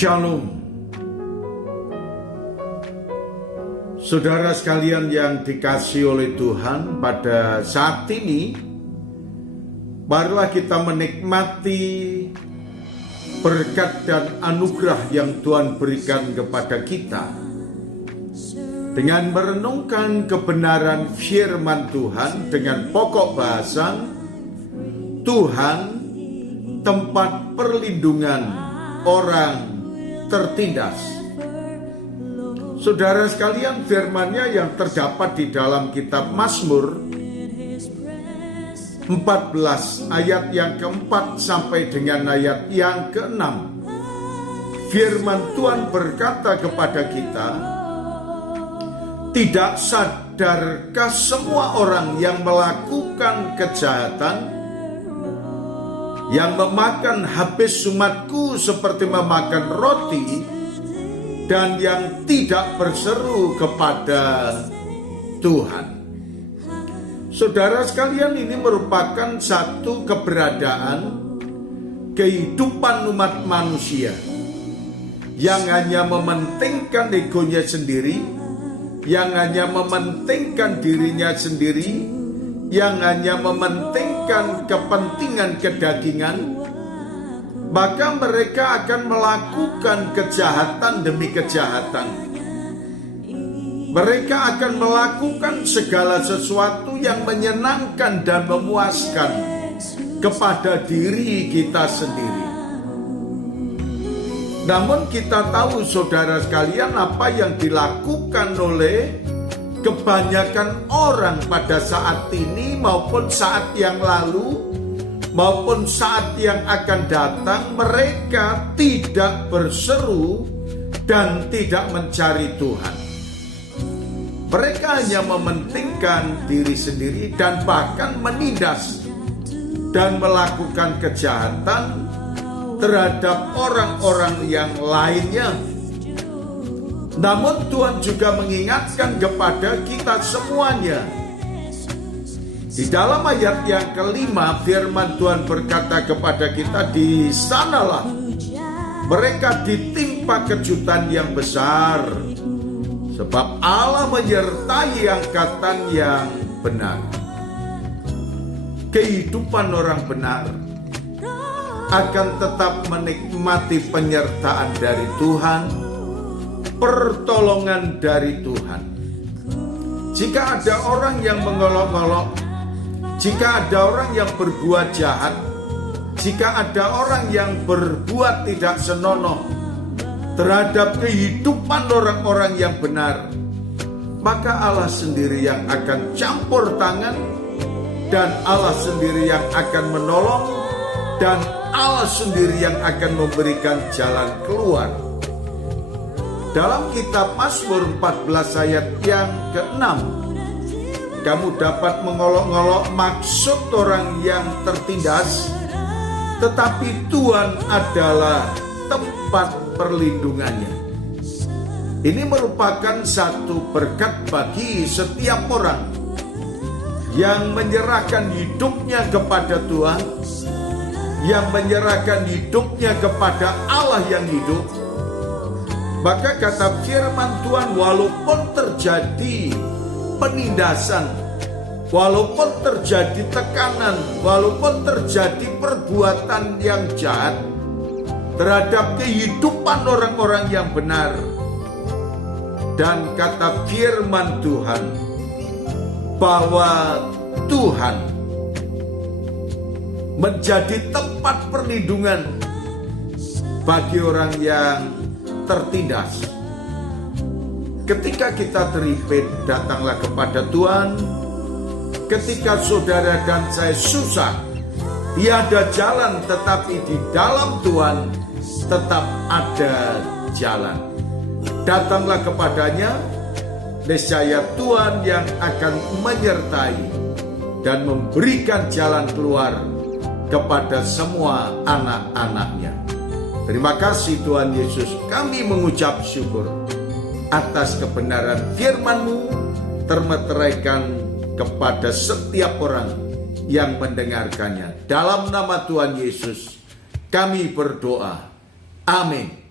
Shalom. Saudara sekalian yang dikasihi oleh Tuhan, pada saat ini barulah kita menikmati berkat dan anugerah yang Tuhan berikan kepada kita dengan merenungkan kebenaran firman Tuhan dengan pokok bahasa Tuhan tempat perlindungan orang tertindas. Saudara sekalian, firman-Nya yang terdapat di dalam kitab Mazmur 14 ayat yang keempat sampai dengan ayat yang keenam. Firman Tuhan berkata kepada kita, "Tidak sadarkah semua orang yang melakukan kejahatan, yang memakan habis umatku seperti memakan roti, dan yang tidak berseru kepada Tuhan?" Saudara sekalian, ini merupakan satu keberadaan kehidupan umat manusia yang hanya mementingkan egonya sendiri, yang hanya mementingkan dirinya sendiri, yang hanya mementingkan kepentingan kedagingan. Maka mereka akan melakukan kejahatan demi kejahatan. Mereka akan melakukan segala sesuatu yang menyenangkan dan memuaskan kepada diri kita sendiri. Namun kita tahu, saudara sekalian, apa yang dilakukan oleh kebanyakan orang pada saat ini maupun saat yang lalu maupun saat yang akan datang, mereka tidak berseru dan tidak mencari Tuhan. Mereka hanya mementingkan diri sendiri dan bahkan menindas dan melakukan kejahatan terhadap orang-orang yang lainnya. Namun Tuhan juga mengingatkan kepada kita semuanya. Di dalam ayat yang kelima, firman Tuhan berkata kepada kita, "Di sanalah mereka ditimpa kejutan yang besar, sebab Allah menyertai angkatan yang benar." Kehidupan orang benar akan tetap menikmati penyertaan dari Tuhan, pertolongan dari Tuhan. Jika ada orang yang mengolok-olok, jika ada orang yang berbuat jahat, jika ada orang yang berbuat tidak senonoh terhadap kehidupan orang-orang yang benar, maka Allah sendiri yang akan campur tangan, dan Allah sendiri yang akan menolong, dan Allah sendiri yang akan memberikan jalan keluar. Dalam kitab Mazmur 14 ayat yang ke-6, kamu dapat mengolok-olok maksud orang yang tertindas, tetapi Tuhan adalah tempat perlindungannya. Ini merupakan satu berkat bagi setiap orang yang menyerahkan hidupnya kepada Tuhan, yang menyerahkan hidupnya kepada Allah yang hidup. Maka kata firman Tuhan, walaupun terjadi penindasan, walaupun terjadi tekanan, walaupun terjadi perbuatan yang jahat terhadap kehidupan orang-orang yang benar, dan kata firman Tuhan bahwa Tuhan menjadi tempat perlindungan bagi orang yang tertindas. Ketika kita terhimpit, datanglah kepada Tuhan. Ketika saudara dan saya susah, tiada jalan, tetapi di dalam Tuhan tetap ada jalan. Datanglah kepadanya, niscaya Tuhan yang akan menyertai dan memberikan jalan keluar kepada semua anak-anaknya. Terima kasih Tuhan Yesus, kami mengucap syukur atas kebenaran firman-Mu termeteraikan kepada setiap orang yang mendengarkannya. Dalam nama Tuhan Yesus kami berdoa. Amin.